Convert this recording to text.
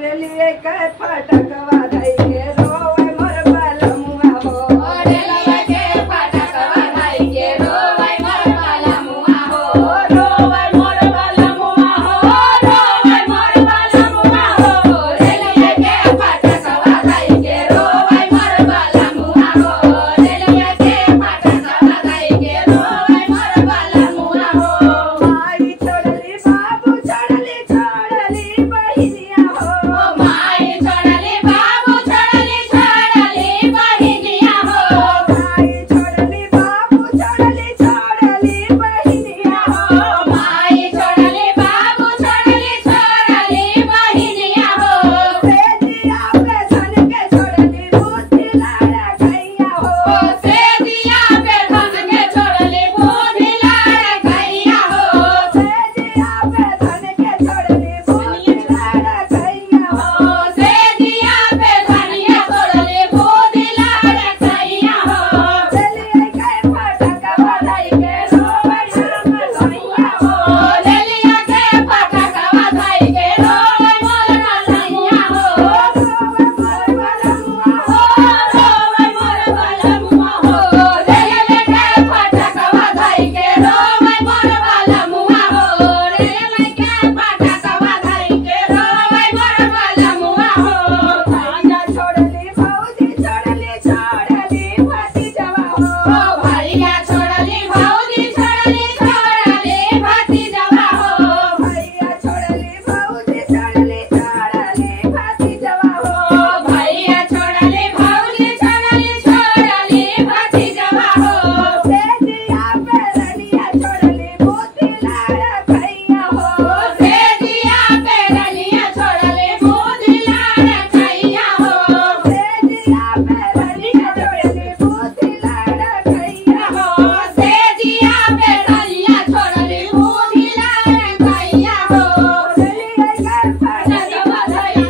लिए के फटकवा धई के रोवे मोर बलमुआ हो रेलवे के फटकवा धई के रोवे मोर बलमुआ हो रोवे मोर बलमुआ हो रोवे मोर बलमुआ हो रेलवे के फटकवा धई के रोवे मोर बलमुआ हो रेलवे के फटकवा धई के रोवे मोर बलमुआ हो माई छोड़ली बाबू छोड़ली बहिनिया हो माई छोड़ली बाबू छोड़ली बहिनिया हो माई छोड़ली बाबू छोड़ली बहिनिया हो माई छोड़ली बाबू छोड़ली बहिनिया हो सेजिया पे धन के छोड़ली बुद्धि लाड़ा गैया हो से दिया पे धन के छोड़ली बुद्धि लाड़ गैया हो सेजिया पे धन के छोड़ली बुद्धि लाड़ा गैया हो से दिया पे धनिया छोड़ली बुद्धि लाड़ गैया हो चलिए के फटकवा धई के रोवे श्याम सैया हो लेलिया के फटकवा धई के रोवे मोर बलमुआ हो रोवे मोर बलमुआ हो रोवे मोर बलमुआ हो रेलवे के फटकवा धई के रोवे मोर बलमुआ हो रेलवे के फटकवा धई के रोवे मोर बलमुआ हो भैया छोड़ली भौजी छोड़ली भतीजवा हो भैया छोड़ली भौजी छोड़ली भतीजवा हो भैया छोड़ली भौजी छोड़ली भतीजवा हो भैया छोड़ली भौजी छोड़ली भतीजवा हो सेजिया पे रनिया छोड़ली बुद्धि लाड़ा गैया हो से दिया पे रनिया छोड़ली बुद्धि लाड़ गैया हो सेजिया पे रनिया छोड़ली बुद्धि लाड़ा गैया हो से दिया पे रनिया छोड़ली बुद्धि लाड़ गैया हो चलिए के फटकवा धई